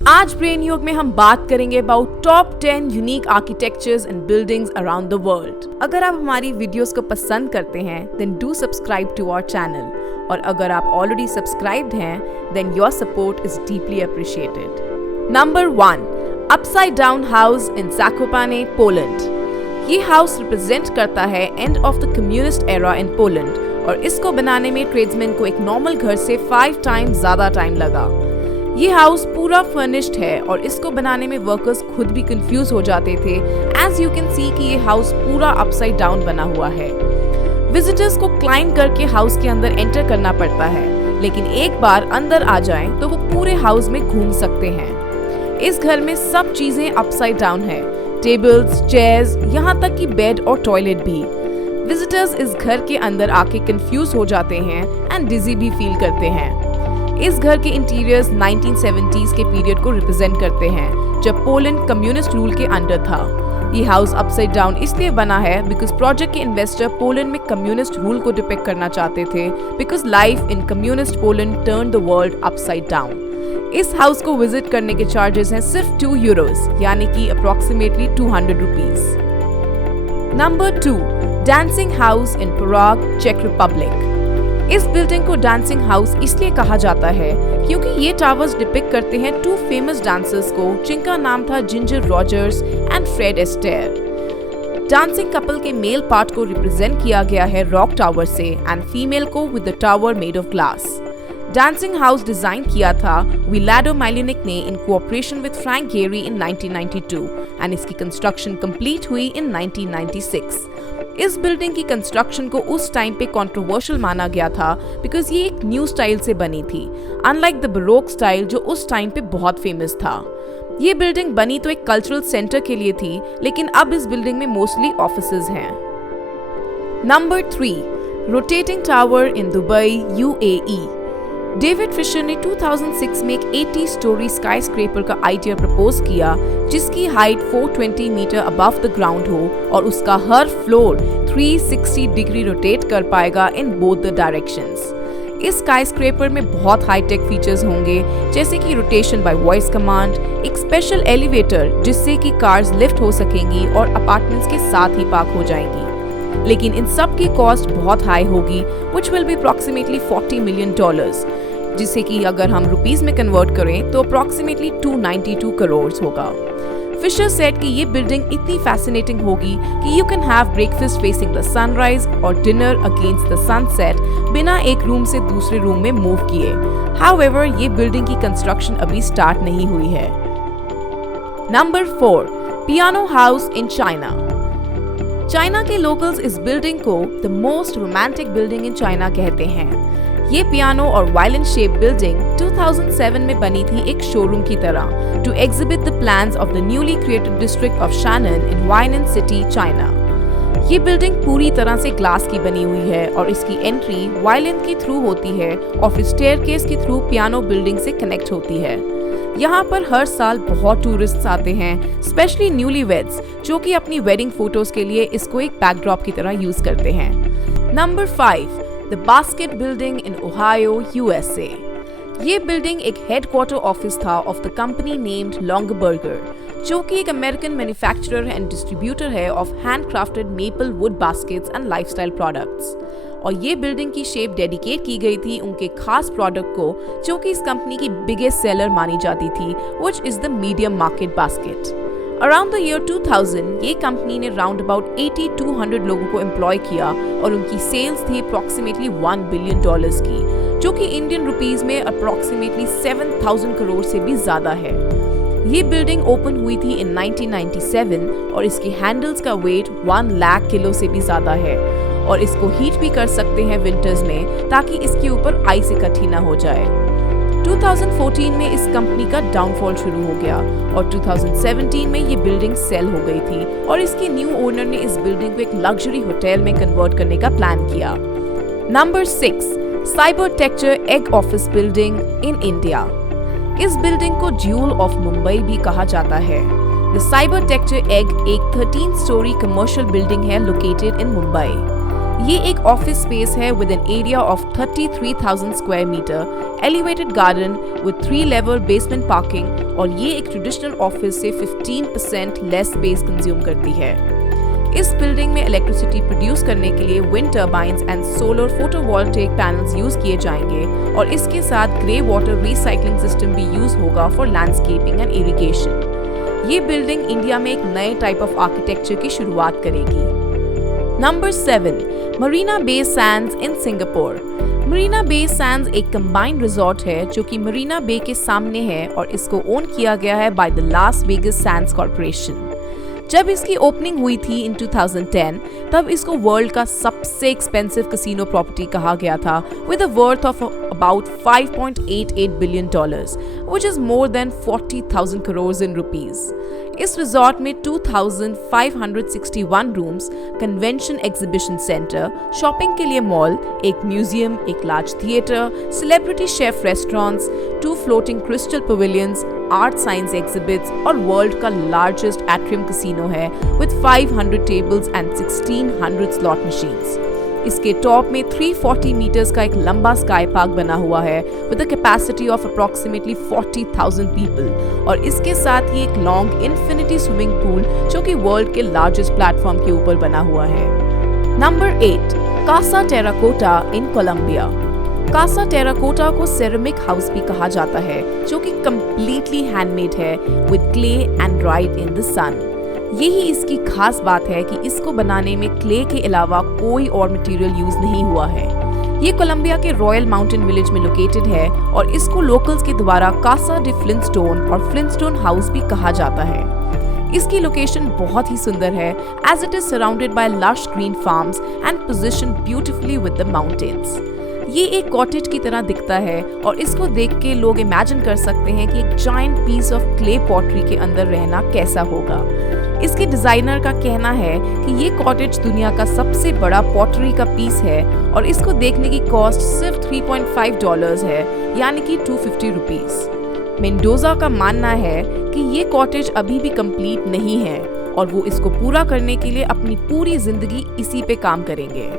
आज ब्रेन योग में हम बात करेंगे about top 10 unique architectures and buildings around the world. अगर आप हमारी वीडियोस को पसंद करते हैं then do subscribe to our channel, और अगर आप ऑलरेडी सब्सक्राइब्ड हैं then your support is deeply appreciated. Number 1, upside down house in Zakopane, Poland. ये हाउस रिप्रेजेंट करता है end of the communist era in Poland, और इसको बनाने में ट्रेड्समैन को एक नॉर्मल घर से 5 टाइम्स ज्यादा टाइम लगा। ये हाउस पूरा फर्निश्ड है और इसको बनाने में वर्कर्स खुद भी कंफ्यूज हो जाते थे। एज यू कैन सी कि ये हाउस पूरा अपसाइड डाउन बना हुआ है। विजिटर्स को क्लाइंब करके हाउस के अंदर एंटर करना पड़ता है, लेकिन एक बार अंदर आ जाएं तो वो पूरे हाउस में घूम सकते हैं। इस घर में सब चीजें अपसाइड डाउन है, टेबल्स, चेयर्स, यहाँ तक कि बेड और टॉयलेट भी। विजिटर्स इस घर के अंदर आके कंफ्यूज हो जाते हैं एंड डिजी भी फील करते हैं। इस घर के इंटीरियर्स 1970s के पीरियड को रिप्रेजेंट करते हैं, जब पोलैंड कम्युनिस्ट रूल के अंडर था। ये हाउस अपसाइड डाउन इसलिए बना है बिकॉज प्रोजेक्ट के इन्वेस्टर पोलैंड में कम्युनिस्ट रूल को डिपिक्ट करना चाहते थे, because life in communist Poland turn the world upside down. इस हाउस को विजिट करने के चार्जेस हैं सिर्फ €2, यानी कि approximately 200 rupees. Number 2, dancing house in Prague, चेक रिपब्लिक। इस बिल्डिंग को डांसिंग हाउस इसलिए कहा जाता है क्योंकि ये टावर्स डिपिक्ट करते हैं 2 फेमस डांसर्स को, जिनका नाम था Ginger Rogers and Fred Astaire. Dancing couple के मेल पार्ट को रिप्रेजेंट किया गया है रॉक टावर से एंड फीमेल को with the tower made of glass. Dancing house design किया था विलाडो माइलिनिक ने in cooperation with Frank Gehry in 1992 and इसकी कंस्ट्रक्शन कंप्लीट हुई इन 1996। इस बिल्डिंग की कंस्ट्रक्शन को उस टाइम पे कंट्रोवर्शियल माना गया था बिकॉज ये एक न्यू स्टाइल से बनी थी, अनलाइक द बरोक स्टाइल जो उस टाइम पे बहुत फेमस था। ये बिल्डिंग बनी तो एक कल्चरल सेंटर के लिए थी, लेकिन अब इस बिल्डिंग में मोस्टली ऑफिसेज हैं। Number 3, rotating tower in Dubai, UAE। David Fisher ने 2006 में एक 80 स्टोरी स्काई स्क्रेपर का आइडिया प्रपोज किया, जिसकी height 420 metre above the ground हो और उसका हर फ्लोर 360 डिग्री रोटेट कर पाएगा इन बोथ द डायरेक्शंस। इस स्काई स्क्रेपर में बहुत हाईटेक फीचर्स होंगे, जैसे कि रोटेशन बाय वॉइस कमांड, एक स्पेशल एलिवेटर जिससे कि कार्स लिफ्ट हो सकेंगी और अपार्टमेंट्स के साथ ही पार्क हो जाएंगी। लेकिन इन सब की कॉस्ट बहुत हाई होगी, which will be approximately $40 million, जिसे कि अगर हम रुपीस में कन्वर्ट करें तो approximately 292 करोड़ होगा। फिशर सेड कि ये बिल्डिंग इतनी फैसिनेटिंग होगी कि you can have breakfast facing the sunrise और डिनर अगेंस्ट द सनसेट बिना एक रूम से दूसरे रूम में मूव किए। हाउएवर, ये बिल्डिंग की कंस्ट्रक्शन अभी स्टार्ट नहीं हुई है। Number 4, piano house in China. China के लोकल्स इस बिल्डिंग को the most romantic building in China कहते हैं। ये पियानो और वायलिन शेप बिल्डिंग 2007 में बनी थी एक शोरूम की तरह to exhibit the plans of the newly created district of Shannan in Huainan city, China. ये बिल्डिंग पूरी तरह से ग्लास की बनी हुई है और इसकी एंट्री वायलिन के थ्रू होती है और फिर स्टेयरकेस के थ्रू पियानो बिल्डिंग से कनेक्ट होती है। यहाँ पर हर साल बहुत टूरिस्ट्स आते हैं, स्पेशली न्यूलीवेड्स, जो कि अपनी वेडिंग फोटोज के लिए इसको एक बैकड्रॉप की तरह यूज करते हैं। Number 5, the basket building in Ohio, USA। ये बिल्डिंग एक हेडक्वार्टर ऑफिस था ऑफ द कंपनी नेम्ड लॉन्गबर्गर, जो कि एक अमेरिकन मैन्युफैक्चरर एंड डिस्ट्रीब्यूटर है of handcrafted maple would baskets and lifestyle products. और ये बिल्डिंग की शेप डेडिकेट की गई थी उनके खास प्रोडक्ट को, जो कि इस कंपनी की बिगेस्ट सेलर मानी जाती थी, which is the medium market basket. Around the year 2000 ये कंपनी ने राउंड अबाउट 80-200 लोगों को एम्प्लॉय किया और उनकी सेल्स थी अप्रोक्सीमेटली $1 बिलियन की, जो कि इंडियन रुपीस में अप्रोक्सीमेटली 7,000 करोड़ से भी ज्यादा है। ये बिल्डिंग ओपन हुई थी इन 1997 और इसकी हैंडल्स का वेट 1 लाख किलो से भी ज्यादा है और इसको हीट भी कर सकते हैं विंटर्स में, ताकि इसके ऊपर आइस इकट्ठी ना हो जाए। 2014 में इस कंपनी का डाउनफॉल शुरू हो गया और 2017 में ये बिल्डिंग सेल हो गई थी और इसके न्यू ओनर ने इस बिल्डिंग को एक लग्जरी होटल में कन्वर्ट करने का प्लान किया। Number 6, Cybertecture egg office building in India. इस बिल्डिंग को ज्यूल ऑफ मुंबई भी कहा जाता है। द साइबरटेक्चर एग एक 13 स्टोरी कमर्शियल बिल्डिंग है लोकेटेड इन मुंबई। ये एक ऑफिस स्पेस है with an area of 33,000 square metre, elevated garden with 3 level basement parking, और ये एक ट्रेडिशनल ऑफिस से 15% लेस स्पेस कंज्यूम करती है। इस बिल्डिंग में इलेक्ट्रिसिटी प्रोड्यूस करने के लिए wind turbines and solar photovoltaic panels use किए जाएंगे, और इसके साथ ग्रे वाटर रिसाइकलिंग सिस्टम भी यूज होगा फॉर लैंडस्केपिंग एंड इरिगेशन। ये बिल्डिंग इंडिया में एक नए टाइप ऑफ आर्किटेक्चर की शुरुआत करेगी। Number 7, Marina Bay Sands in Singapore. Marina Bay Sands एक कंबाइंड रिजॉर्ट है जो कि मरीना बे के सामने है, और इसको ओन किया गया है by the Las Vegas Sands corporation. जब इसकी ओपनिंग हुई थी इन 2010, तब इसको वर्ल्ड का सबसे एक्सपेंसिव कैसीनो प्रॉपर्टी कहा गया था, with a worth of about $5.88 billion, which is more than 40,000 crore in rupees. इस रिजॉर्ट में 2,561 rooms, convention exhibition centre, shopping के लिए मॉल, एक म्यूजियम, एक large theatre, celebrity chef restaurants, 2 floating crystal pavilions, art science exhibits और world का largest atrium casino है with 500 tables and 1,600 slot machines. इसके टॉप में 340 मीटर्स का एक लंबा स्काई पार्क बना हुआ है with a capacity of approximately 40,000 people, और इसके साथ ही एक लॉन्ग इन्फिनिटी स्विमिंग पूल जो कि वर्ल्ड के लार्जेस्ट प्लेटफॉर्म के ऊपर बना हुआ है। Number 8, Casa Terracotta in Colombia. Casa Terracotta को सेरेमिक हाउस भी कहा जाता है, जो कि कंप्लीटली हैंडमेड है with clay and dried in the sun. यही इसकी खास बात है कि इसको बनाने में क्ले के अलावा कोई और मटेरियल यूज नहीं हुआ है। ये कोलंबिया के रॉयल माउंटेन विलेज में लोकेटेड है, और इसको लोकल्स के द्वारा कासा डे फ्लिंटस्टोन और फ्लिंटस्टोन हाउस भी कहा जाता है। इसकी लोकेशन बहुत ही सुंदर है, as it is surrounded by lush green farms and positioned beautifully with the mountains. ये एक कॉटेज की तरह दिखता है, और इसको देख के लोग इमेजिन कर सकते हैं कि एक giant piece of clay pottery के अंदर रहना कैसा होगा। इसके डिजाइनर का कहना है कि ये कॉटेज दुनिया का सबसे बड़ा पॉटरी का पीस है, और इसको देखने की कॉस्ट सिर्फ $3.5 है, यानी कि 250 रुपीस। मेंडोजा का मानना है कि ये कॉटेज अभी भी कंप्लीट नहीं है, और वो इसको पूरा करने के लिए अपनी पूरी जिंदगी इसी पे काम करेंगे।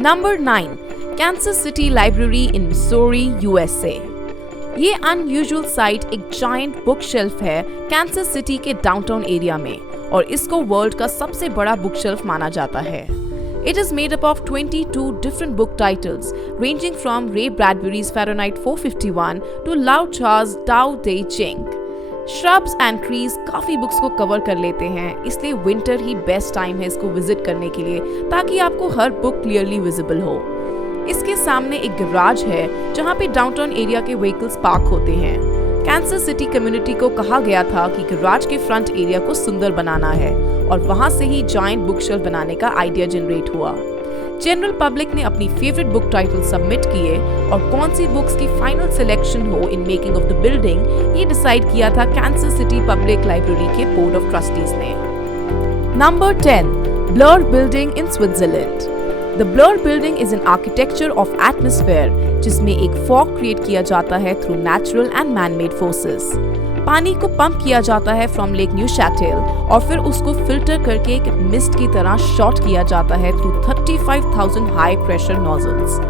Number 9, Kansas city library in Missouri, USA। ये अनयूजुअल साइट एक जायंट बुक शेल्फ है कैंसस सिटी के डाउनटाउन एरिया में, और इसको वर्ल्ड का सबसे बड़ा बुक शेल्फ माना जाता है। It is made up of 22 different book titles, ranging from Ray Bradbury's Fahrenheit 451 to Lao Tzu's Tao Te Ching. Shrubs and trees काफी बुक्स को कवर कर लेते हैं, इसलिए विंटर ही बेस्ट टाइम है इसको विजिट करने के लिए, ताकि आपको हर बुक क्लियरली विजिबल हो। इसके सामने एक गैराज है जहाँ पे डाउनटाउन एरिया के व्हीकल्स पार्क होते हैं। कैंसस सिटी कम्युनिटी को कहा गया था कि गैराज के फ्रंट एरिया को सुंदर बनाना है, और वहाँ से ही जायंट बुक शेल्फ बनाने का आइडिया जनरेट हुआ। जनरल पब्लिक ने अपनी फेवरेट बुक टाइटल सबमिट किए, और कौन सी बुक्स की फाइनल सिलेक्शन हो in making of the building, ये डिसाइड किया था कैंसस सिटी पब्लिक लाइब्रेरी के बोर्ड ऑफ ट्रस्टीज ने। Number 10, blur building in Switzerland. The blur building is an architecture of atmosphere, जिसमें एक फॉग क्रिएट किया जाता है through natural and manmade forces. पानी को पंप किया जाता है फ्रॉम लेक न्यू शैटेल, और फिर उसको फिल्टर करके एक मिस्ट की तरह शॉट किया जाता है थ्रू 35,000 हाई प्रेशर नोजल्स।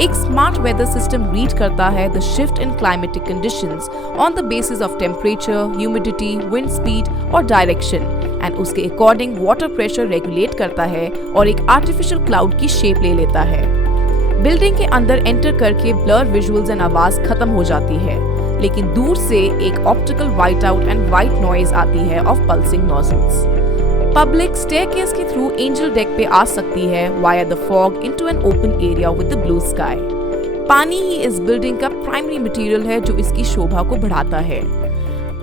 एक स्मार्ट वेदर सिस्टम रीड करता है the shift in climatic conditions on the basis of temperature, humidity, wind speed और डायरेक्शन, एंड उसके अकॉर्डिंग वाटर प्रेशर रेगुलेट करता है और एक आर्टिफिशियल क्लाउड की शेप ले लेता है। बिल्डिंग के अंदर एंटर करके ब्लर विजुअल्स एंड आवाज खत्म हो जाती है, लेकिन दूर से एक optical white out and white noise आती है of pulsing nozzles. Public staircase के थ्रू एंजल डेक पे आ सकती है via the fog into an open area with the blue sky. पानी ही इस बिल्डिंग का प्राइमरी मटेरियल है जो इसकी शोभा को बढ़ाता है।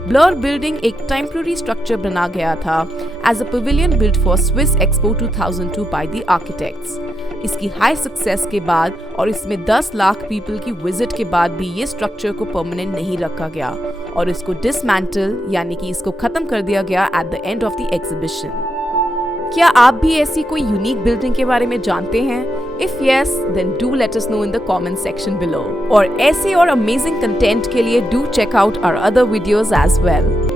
ब्लर बिल्डिंग एक टेम्पररी स्ट्रक्चर बना गया था as a pavilion built for Swiss expo 2002 by the architects. इसकी हाई सक्सेस के बाद और इसमें 10 लाख पीपल की विजिट के बाद भी ये स्ट्रक्चर को परमानेंट नहीं रखा गया और इसको डिसमेंटल यानी कि इसको खत्म कर दिया गया at the end of the exhibition. क्या आप भी ऐसी कोई यूनिक बिल्डिंग के बारे में जानते हैं? If yes, then do let us know in the comment section below. और ऐसे और अमेजिंग कंटेंट के लिए do check out our other videos as well.